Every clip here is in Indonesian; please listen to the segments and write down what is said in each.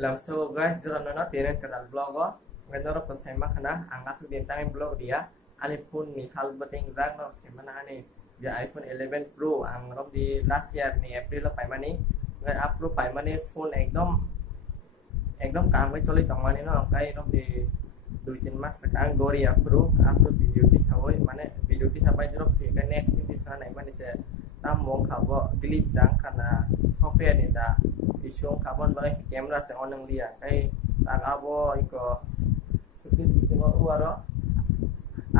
so guys jalan nona tiren kenal blog o ngai noro pesai makana angka su bintang blog dia iPhone ni hal beting zang no semana ani ya iPhone 11 Pro ang rob di last year ni April lo pai mani ngai upload pai mani phone ekdom kang mai choli tong mani no kai rob di 2-3 mas sekarang gori upload video di sawoi mana video di sampai drop sih kan next di sana mana se tamong kabo glitch dang karena software ni da isu kabon balik kamera se oneng dia kai tak abo iko seperti bisa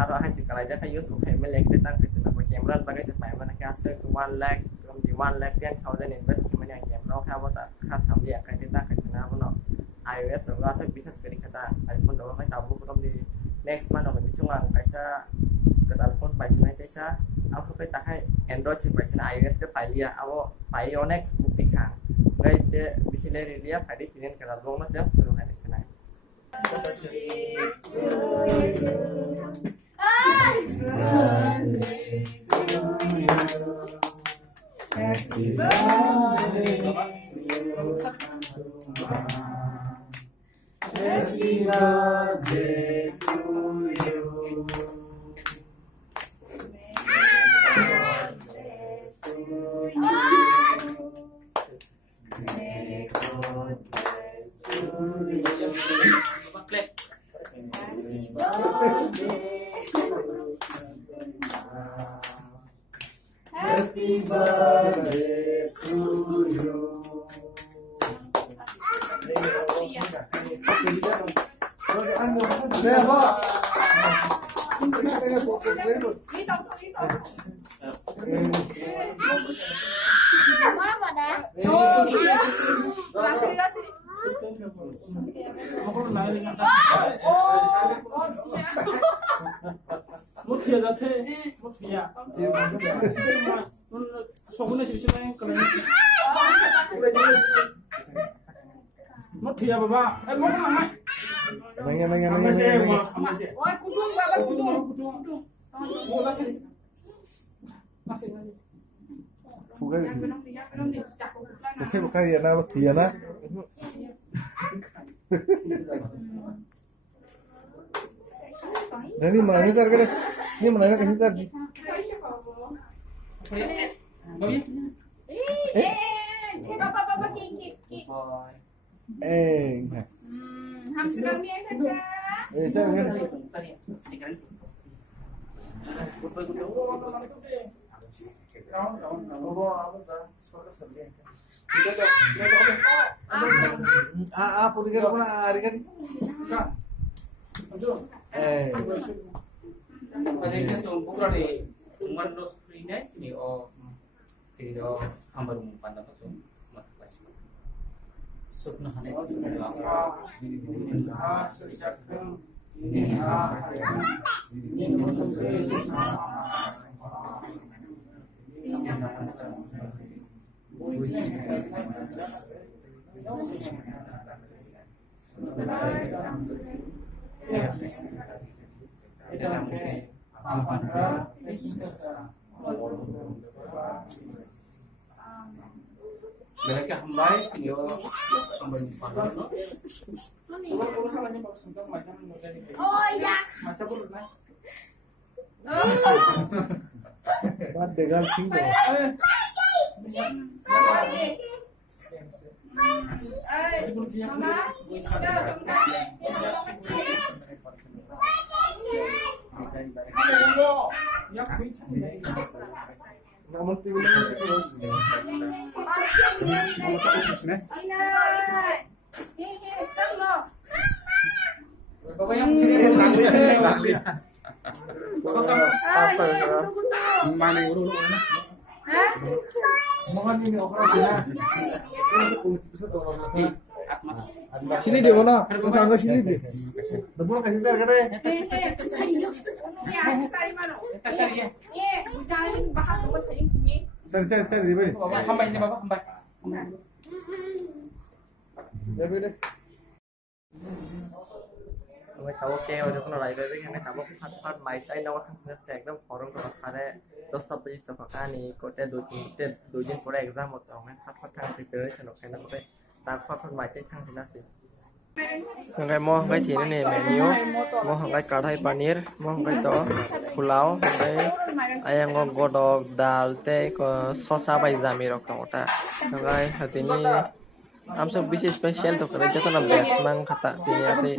aro han jika aja kai use okay melek datang ke sana pakai kamera pakai sampai mana ke ase 1 lakh from di 1 lakh 10,000 investment yang kamera kabo tak khas sam dia kan datang ke sana bono iOS enggak saya bisa seperti kata iPhone doang kan tabu belum di next month orang bisa nggak kaisa ke telepon paisa nanti saya aku kita hai Android sih paisa iOS itu pilih ya aku Pioneer bukti kan guys dia bisa dari dia pada kini ke telepon macam suruh ada sana Happy birthday Happy birthday to you. May God bless you. Happy birthday to you. Mutia baba, mau mana? Masih. Oh, kudung baba kudung. Oh, masih. Bukan ya na, Mutia na. Ini mana ni tar kene? Ini mana kasih tar? Baba ki. Ham sedang ni kan? Saya kan. Apa dia kena hari kan? Padahal bukan ni umur dos free nights ni o tidak hambar umpan apa so matlas. Sukna hane mereka hambai sini hambai pada no. Oh ya. Masa pun na. Ba't degal singgo? Namun tiba-tiba Bapak yang mana urut mana? Mohon ini orang sini dia mana? Tangga sini dia. Depan kasih tar kene. Sari di bawah. Bapak hamba ini bapak hamba. Deh. Tôi tahu ke udah kena lagi dari kan tahu part mai cai nawa kan saya ekdom forum kalau sare dosta page to pakani kote dojin pura exam hoता है part part tang preparation होता है ना তারপর মাইতে থাকতে নাসি Hanggai mo hanggai thini ne menu mo hanggai kadhai paneer mo hanggai to pulao hanggai ayang go godok dal te ko sosa bai jami rok ota hanggai hatini amso bishi special to kare jato na best mang khata tini ate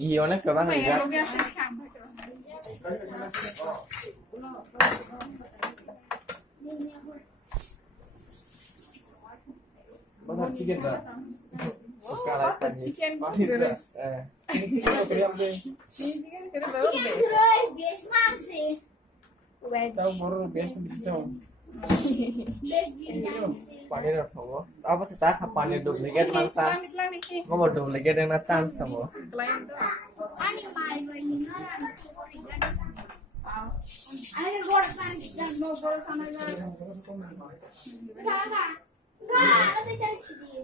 Gi onek ke bang ya. Bang chicken dah. Sekarang tadi. Chicken. Ini chicken to kaya ambil. Chicken kira best man sih. Tahu baru biasa bisa. Paneer thongo. Apa sih tak paneer duplicate mangsa. Ngomong duplicate yang na chance kamu. Ani mai ini Ani gor pan no gor sama gor. Ada cari sini.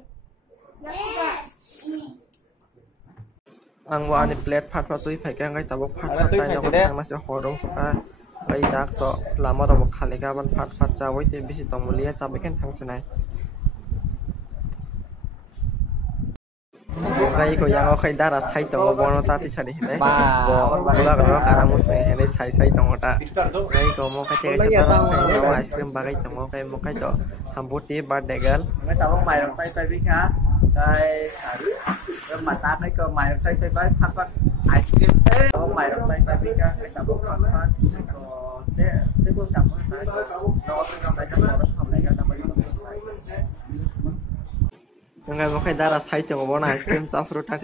Ang wani plate phat phat tui phai ka ngai tabok phat phat sai no ka masih horong suka ai dak to lama ro khale ka ban phat phat cha woi te bisi tongmulia cha beken thangsenai ngai ko yang khai dara sai to bono ta ti chari ne ba bula ro kara mo sai ene sai sai tong ta ngai ko mo ka te cha ta no ice cream ba kai to mo kai to hambuti birthday girl ngai tabok mai ro sai tai bi ka kai mà ta thấy cơ mày xây tới với phát phát ice cream thế không mày đâu xây tới cái cả bộ phát phát thế phương cầm nó cái cầm lại trong nó không lại cái tao ngày một cái đa là xây trong một ice cream cho fruit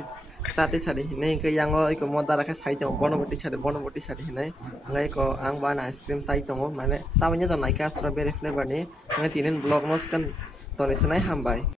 ta tí sari này cái yang ơi có một đa là cái xây trong một boti sari này ngay có ăn ban ice cream xây trong một mà này sao bây giờ này cái strawberry flavor này ngay thì nên blog nó cần tôi này sẽ nói ham bài